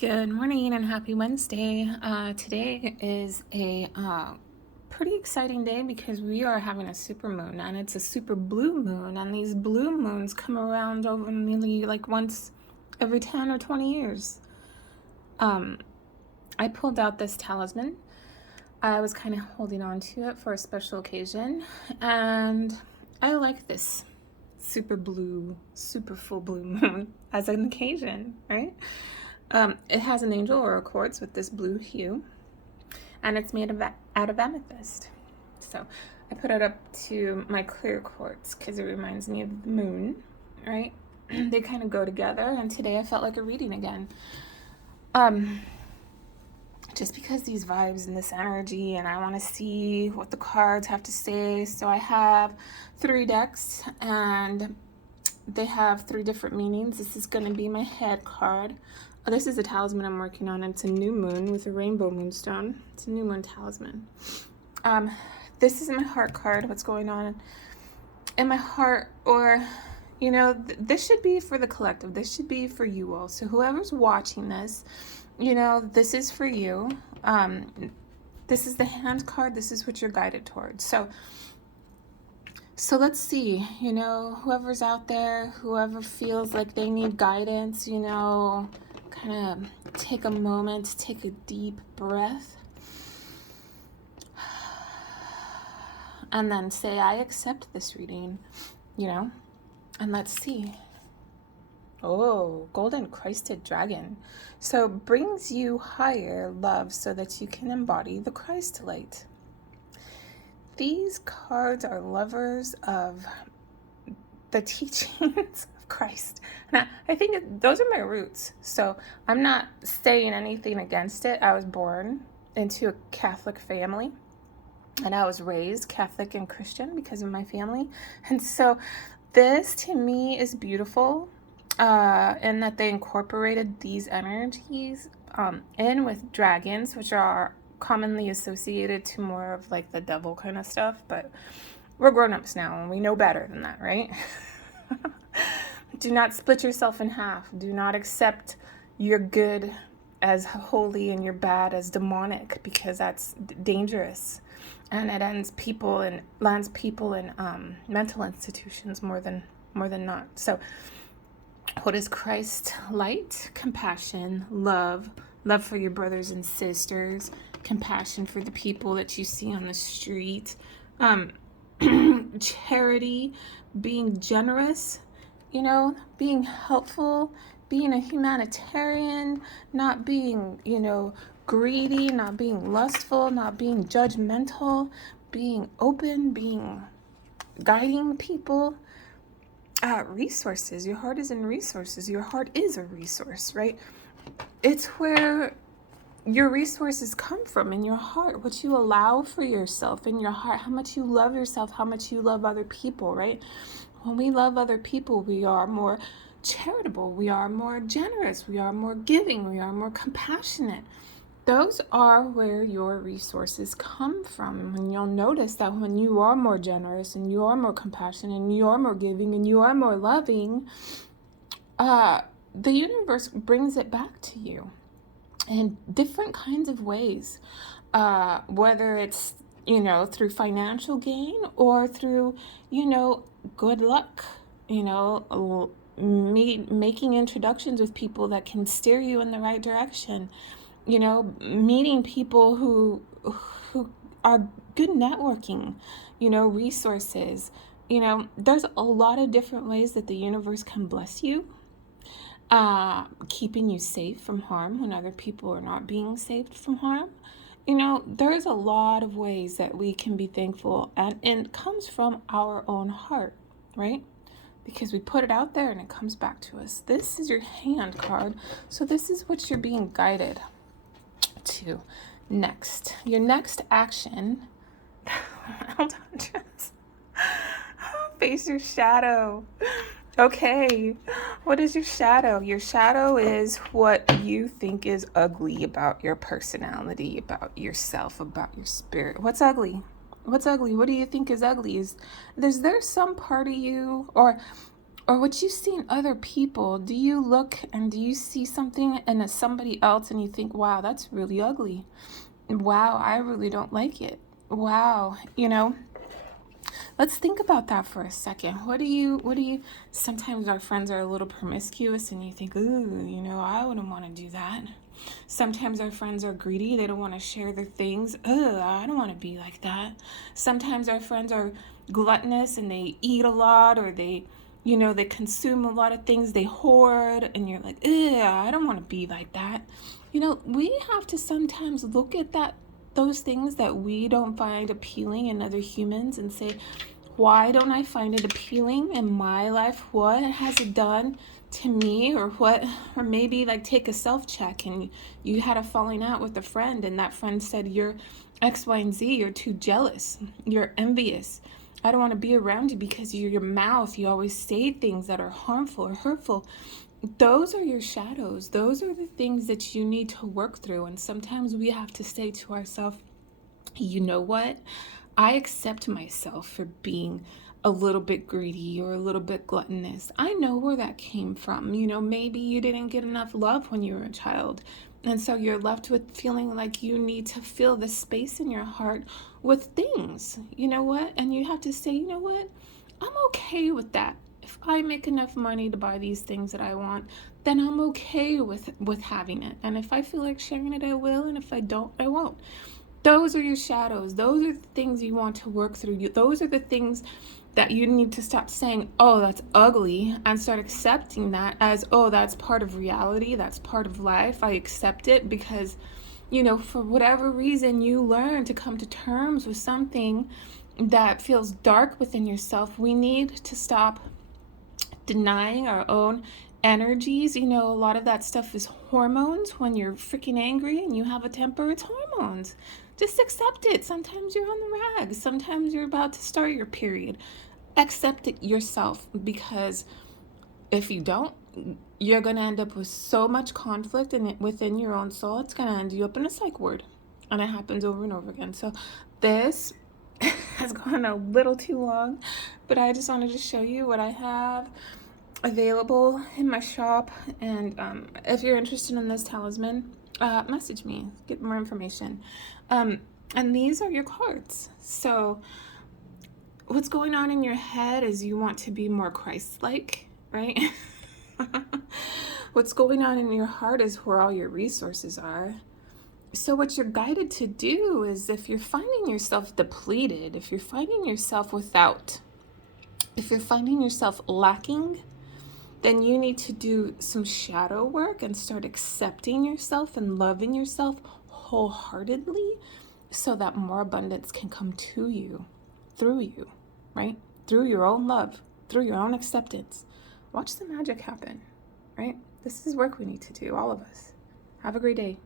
Good morning and happy Wednesday. Today is a pretty exciting day because we are having a super moon and it's a super blue moon, and these blue moons come around over nearly like once every 10 or 20 years. I pulled out this talisman. I was kind of holding on to it for a special occasion, and I like this super blue, super full blue moon as an occasion, right? It has an angel or a quartz with this blue hue, and it's made out of amethyst. So I put it up to my clear quartz because it reminds me of the moon, right? They kind of go together, and today I felt like a reading again. Just because these vibes and this energy, and I want to see what the cards have to say. So I have 3 decks, and they have 3 different meanings. This is going to be my head card. This is a talisman I'm working on. It's a new moon with a rainbow moonstone. It's a new moon talisman. This is my heart card. What's going on in my heart? Or, this should be for the collective. This should be for you all. So whoever's watching this, this is for you. This is the hand card. This is what you're guided towards. So let's see, whoever's out there, whoever feels like they need guidance, kind of take a moment, take a deep breath, and then say, I accept this reading, and let's see. Oh, golden Christed dragon. So brings you higher love so that you can embody the Christ light. These cards are lovers of the teachings of Christ. Now, I think those are my roots. So I'm not saying anything against it. I was born into a Catholic family, and I was raised Catholic and Christian because of my family. And so this to me is beautiful, in that they incorporated these energies in with dragons, which are commonly associated to more of like the devil kind of stuff, but we're grown-ups now and we know better than that, right? Do not split yourself in half. Do not accept your good as holy and your bad as demonic, because that's dangerous, and it lands people in mental institutions more than not. So what is Christ light? Compassion, love for your brothers and sisters, compassion for the people that you see on the street, charity, being generous, being helpful, being a humanitarian, not being, greedy, not being lustful, not being judgmental, being open, guiding people. Resources. Your heart is in resources. Your heart is a resource, right? It's where your resources come from, in your heart, what you allow for yourself in your heart, how much you love yourself, how much you love other people, right? When we love other people, we are more charitable, we are more generous, we are more giving, we are more compassionate. Those are where your resources come from. And you'll notice that when you are more generous and you are more compassionate and you are more giving and you are more loving, the universe brings it back to you in different kinds of ways, whether it's, through financial gain or through, good luck, making introductions with people that can steer you in the right direction, meeting people who are good networking, resources. There's a lot of different ways that the universe can bless you, keeping you safe from harm when other people are not being saved from harm. There's a lot of ways that we can be thankful, and it comes from our own heart, right? Because we put it out there and it comes back to us. This is your hand card. So this is what you're being guided to next. Your next action. Hold on, just face your shadow. Okay, what is your shadow? Your shadow is what you think is ugly about your personality, about yourself, about your spirit. What's ugly? What's ugly? What do you think is ugly? Is there some part of you, or or what you see in other people. Do you look and do you see something in somebody else and you think, wow, that's really ugly. Wow, I really don't like it. Wow, let's think about that for a second. Sometimes our friends are a little promiscuous and you think, ooh, I wouldn't want to do that. Sometimes our friends are greedy. They don't want to share their things. Ugh, I don't want to be like that. Sometimes our friends are gluttonous and they eat a lot, or they consume a lot of things. They hoard, and you're like, ugh, I don't want to be like that. We have to sometimes look at those things that we don't find appealing in other humans and say, why don't I find it appealing in my life? What has it done to me? Or maybe like take a self-check, and you had a falling out with a friend and that friend said, you're X, Y, and Z, you're too jealous, you're envious, I don't want to be around you because your mouth, you always say things that are harmful or hurtful. Those are your shadows. Those are the things that you need to work through. And sometimes we have to say to ourselves, you know what? I accept myself for being a little bit greedy or a little bit gluttonous. I know where that came from. Maybe you didn't get enough love when you were a child. And so you're left with feeling like you need to fill the space in your heart with things. You know what? And you have to say, you know what? I'm okay with that. If I make enough money to buy these things that I want, then I'm okay with having it. And if I feel like sharing it, I will. And if I don't, I won't. Those are your shadows. Those are the things you want to work through. Those are the things that you need to stop saying, oh, that's ugly, and start accepting that as, oh, that's part of reality. That's part of life. I accept it because, for whatever reason, you learn to come to terms with something that feels dark within yourself. We need to stop denying our own energies. A lot of that stuff is hormones. When you're freaking angry and you have a temper, it's hormones. Just accept it. Sometimes you're on the rag. Sometimes you're about to start your period. Accept it yourself, because if you don't, you're going to end up with so much conflict within your own soul. It's going to end you up in a psych ward. And it happens over and over again. So this has gone a little too long, but I just wanted to show you what I have available in my shop. And if you're interested in this talisman, message me, get more information. And these are your cards. So what's going on in your head is you want to be more Christ-like, right? What's going on in your heart is where all your resources are. So what you're guided to do is, if you're finding yourself depleted, if you're finding yourself without, if you're finding yourself lacking, then you need to do some shadow work and start accepting yourself and loving yourself wholeheartedly, so that more abundance can come to you, through you, right? Through your own love, through your own acceptance. Watch the magic happen, right? This is work we need to do, all of us. Have a great day.